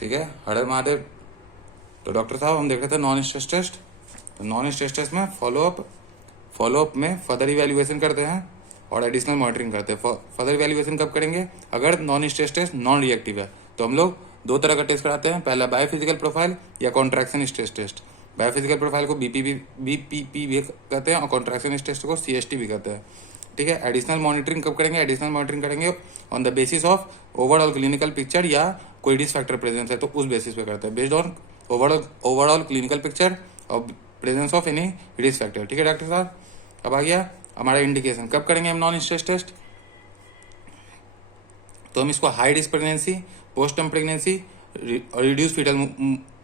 ठीक है, हर हर महादेव। तो डॉक्टर साहब हम देख रहे थे नॉन स्ट्रेस टेस्ट। तो नॉन स्ट्रेस टेस्ट में फॉलोअप में फर्दर इवैल्यूएशन करते हैं और एडिशनल मॉनिटरिंग करते हैं। फर्दर इवैल्यूएशन कब करेंगे? अगर non stress test non reactive है तो हम लोग दो तरह का टेस्ट कराते हैं, पहला बायोफिजिकल प्रोफाइल या contraction stress test. Biophysical profile को बीपीपी भी कहते हैं और कॉन्ट्रैक्शन टेस्ट को सीएसटी भी कहते हैं। ठीक है, एडिशनल मॉनिटरिंग कब करेंगे? एडिशनल मॉनिटरिंग करेंगे on the basis of overall clinical picture या कोई रिस्क फैक्टर प्रेजेंस है तो उस बेसिस पे करते हैं, based on overall clinical picture और presence of any risk factor. ठीक है डॉक्टर साहब, अब आ गया हमारा इंडिकेशन। कब करेंगे हम नॉन स्ट्रेस टेस्ट? तो हम इसको high risk pregnancy, post term pregnancy और रिड्यूस फीटल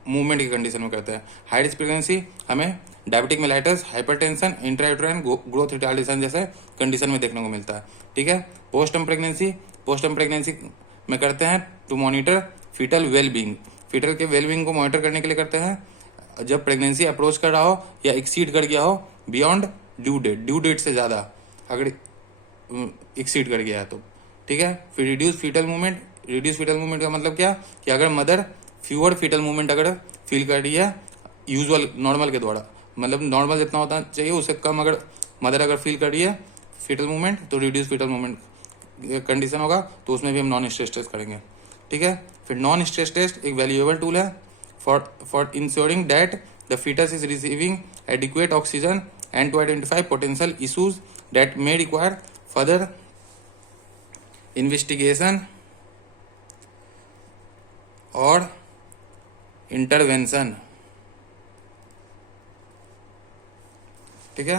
मूवमेंट की कंडीशन में करते हैं। हाई रिस्क प्रेगनेंसी हमें diabetic mellitus, hypertension, intrauterine growth retardation जैसे कंडीशन में देखने को मिलता है। ठीक है, पोस्ट टर्म प्रेगनेंसी में करते हैं to monitor fetal wellbeing. Fetal के वेलबींग को मॉनिटर करने के लिए करते हैं जब प्रेगनेंसी अप्रोच कर रहा हो या एक्सीड कर गया हो बियॉन्ड ड्यू डेट से ज़्यादा अगर एक्सीड कर गया है तो। ठीक है, फिर रिड्यूस फीटल मूवमेंट का मतलब क्या कि अगर मदर फ्यूअर फीटल मूवमेंट अगर फील कर रही है यूजुअल नॉर्मल के द्वारा, मतलब नॉर्मल जितना होता चाहिए उससे कम अगर मदर अगर फील कर रही है फीटल मूवमेंट तो रिड्यूस फीटल मूवमेंट कंडीशन होगा, तो उसमें भी हम नॉन स्ट्रेस टेस्ट करेंगे। ठीक है, फिर नॉन स्ट्रेस टेस्ट एक वैल्यूएबल टूल है for ensuring that the fetus is receiving adequate oxygen and to identify potential issues that may require further investigation और इंटरवेंशन। ठीक है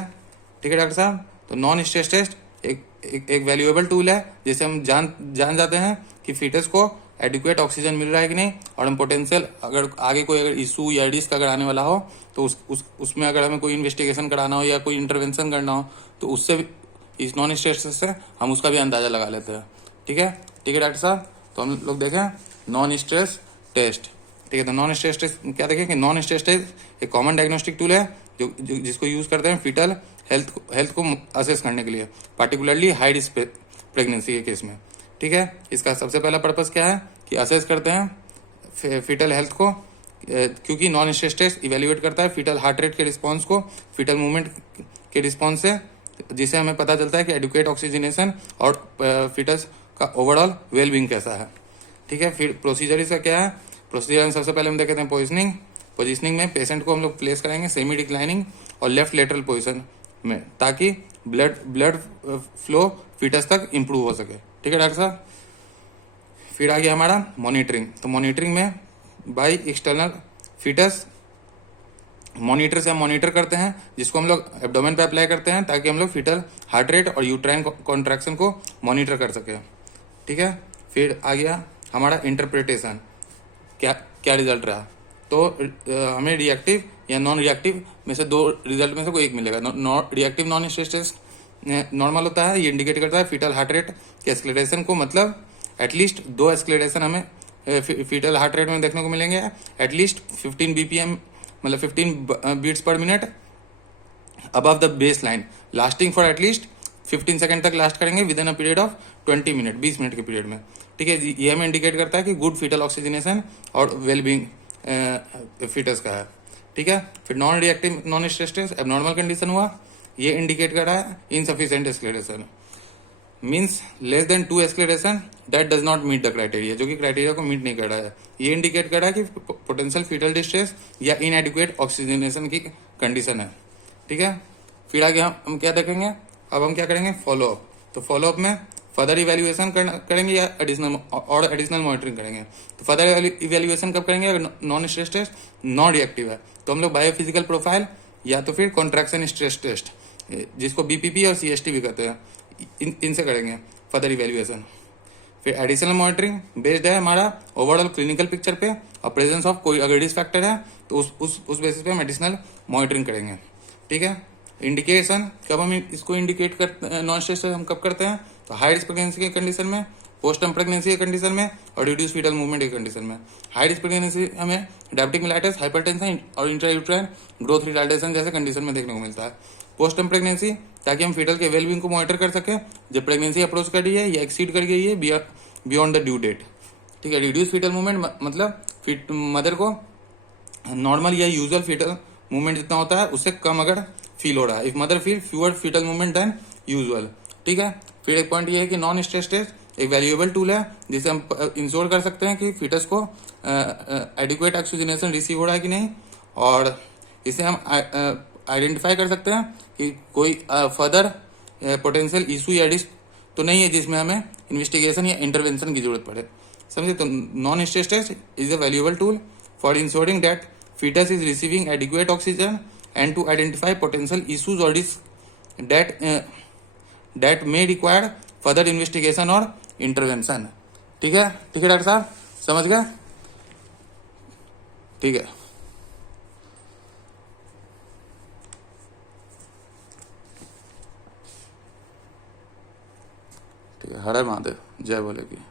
डॉक्टर साहब, तो नॉन स्ट्रेस टेस्ट एक वैल्यूएबल टूल है जिससे हम जान जाते हैं कि फीटस को एडिक्वेट ऑक्सीजन मिल रहा है कि नहीं, और हम पोटेंशियल अगर आगे कोई अगर इशू या रिस्क अगर आने वाला हो तो उसमें अगर हमें कोई इन्वेस्टिगेशन कराना हो या कोई इंटरवेंशन करना हो तो उससे भी इस नॉन स्ट्रेस टेस्ट से हम उसका भी अंदाजा लगा लेते हैं। ठीक है डॉक्टर साहब, तो हम लोग देखें नॉन स्ट्रेस टेस्ट। ठीक है, तो नॉन स्ट्रेस टेस्ट क्या देखें कि नॉन स्ट्रेस टेस्ट एक कॉमन डायग्नोस्टिक टूल है जिसको यूज करते हैं फीटल हेल्थ को असेस करने के लिए, पार्टिकुलरली हाई रिस्क प्रेगनेंसी के केस में। ठीक है, इसका सबसे पहला पर्पस क्या है कि असेस करते हैं फीटल हेल्थ को, क्योंकि नॉन स्ट्रेस टेस्ट इवेल्युएट करता है फीटल हार्ट रेट के रिस्पॉन्स को फीटल मूवमेंट के रिस्पॉन्स से, जिससे हमें पता चलता है कि एडुकेट ऑक्सीजनेशन और फीटस का ओवरऑल वेलबींग कैसा है। ठीक है, फिर प्रोसीजर इसका क्या है? प्रोसीजर में सबसे पहले हम देखते हैं पोजिशनिंग में पेशेंट को हम लोग प्लेस करेंगे सेमी डिक्लाइनिंग और लेफ्ट लेटरल पोजिशन में, ताकि ब्लड फ्लो फीटस तक इम्प्रूव हो सके। ठीक है डॉक्टर साहब, फिर आ गया हमारा मॉनिटरिंग। तो मॉनिटरिंग में बाय एक्सटर्नल फीटस मॉनिटर से हम मॉनिटर करते हैं, जिसको हम लोग एब्डोमेन पे अप्लाई करते हैं ताकि हम लोग फीटल हार्ट रेट और यूट्राइन कॉन्ट्रैक्शन को मॉनिटर कर सके। ठीक है, फिर आ गया हमारा इंटरप्रिटेशन, क्या रिजल्ट रहा। तो हमें रिएक्टिव या नॉन रिएक्टिव में से दो रिजल्ट में से कोई एक मिलेगा। Reactive non stress test normal होता है, ये इंडिकेट करता है फीटल हार्ट रेट के एस्केलेरेशन को, मतलब एटलीस्ट 2 एस्केलेरेशन हमें फीटल हार्ट रेट में देखने को मिलेंगे, एटलीस्ट 15 बीपीएम मतलब 15 beats per minute above the base line, lasting for at least 15 second तक लास्ट करेंगे within a period of 20 minute, 20 minute के पीरियड में। ठीक है, ये हमें इंडिकेट करता है कि गुड फीटल ऑक्सीजनेशन और वेलबींग फीटस का है। ठीक है, फिर non reactive non stress test abnormal condition हुआ, ये इंडिकेट कर रहा है insufficient acceleration, means less than 2 acceleration that does not meet the criteria, जो कि क्राइटेरिया को मीट नहीं कर रहा है। ये इंडिकेट कर रहा है कि पोटेंशियल फीटल डिस्ट्रेस या इनएडिक्वेट ऑक्सीजनेशन की कंडीशन है। ठीक है, फिर आगे हम क्या देखेंगे, अब हम क्या करेंगे फॉलोअप। तो फॉलोअप में फर्दर इवेल्युएशन करेंगे या एडिशनल मॉनिटरिंग करेंगे। तो फर्दर इवेल्युएशन कब करेंगे? अगर non stress test non reactive है तो हम लोग बायोफिजिकल प्रोफाइल या तो फिर कॉन्ट्रैक्शन स्ट्रेस टेस्ट, जिसको बीपीपी और सीएसटी भी कहते हैं, इनसे करेंगे फर्दर इवेल्युएशन। फिर एडिशनल मॉनिटरिंग बेस्ड है हमारा ओवरऑल क्लिनिकल पिक्चर पे, और प्रेजेंस ऑफ कोई अगर रिस्क फैक्टर है तो उस बेसिस पे हम एडिशनल मॉनिटरिंग करेंगे। ठीक है, इंडिकेशन कब हम इसको इंडिकेट करते नॉन स्ट्रेस हम कब करते हैं? तो हाई रिस्क प्रेगनेंसी के कंडीशन में, पोस्ट टर्म प्रेगनेंसी के कंडीशन में और रिड्यूस फीटल मूवमेंट के कंडीशन में। हाई रिस्क प्रेगनेंसी हमें डायबिटिक मेलाइटस, हाइपरटेंशन और इंट्रायूट्राइन ग्रोथ रिटार्डेशन जैसे कंडीशन में देखने को मिलता है। पोस्ट टर्म प्रेगनेंसी ताकि हम फीटल के वेलबींग को मॉनिटर कर सकें जब प्रेगनेंसी अप्रोच कर रही है या एक्सीड कर गई है बियॉन्ड द ड्यू डेट। ठीक है। रिड्यूस फीटल मूवमेंट मतलब मदर को नॉर्मल या यूजुअल फीटल मूवमेंट जितना होता है उससे कम अगर फील हो रहा है, if mother feel fewer fetal movement than usual. ठीक है। फिर एक पॉइंट ये है कि नॉन स्ट्रेस टेस्ट एक वैल्यूएबल टूल है जिससे हम इंश्योर कर सकते हैं कि फीटस को एडिक्वेट ऑक्सीजनेशन रिसीव हो रहा है कि नहीं, और इसे हम आइडेंटिफाई कर सकते हैं कि कोई फर्दर पोटेंशियल इशू या रिस्क तो नहीं है जिसमें हमें इन्वेस्टिगेशन या इंटरवेंशन की जरूरत पड़े। समझे? तो non stress test is a valuable tool for ensuring that fetus is receiving adequate oxygen and to identify potential issues or risks that may require further investigation और intervention। ठीक है, ठीक है डॉक्टर साहब, समझ गए? ठीक है, ठीक है। हर हर महादेव, जय बोले की।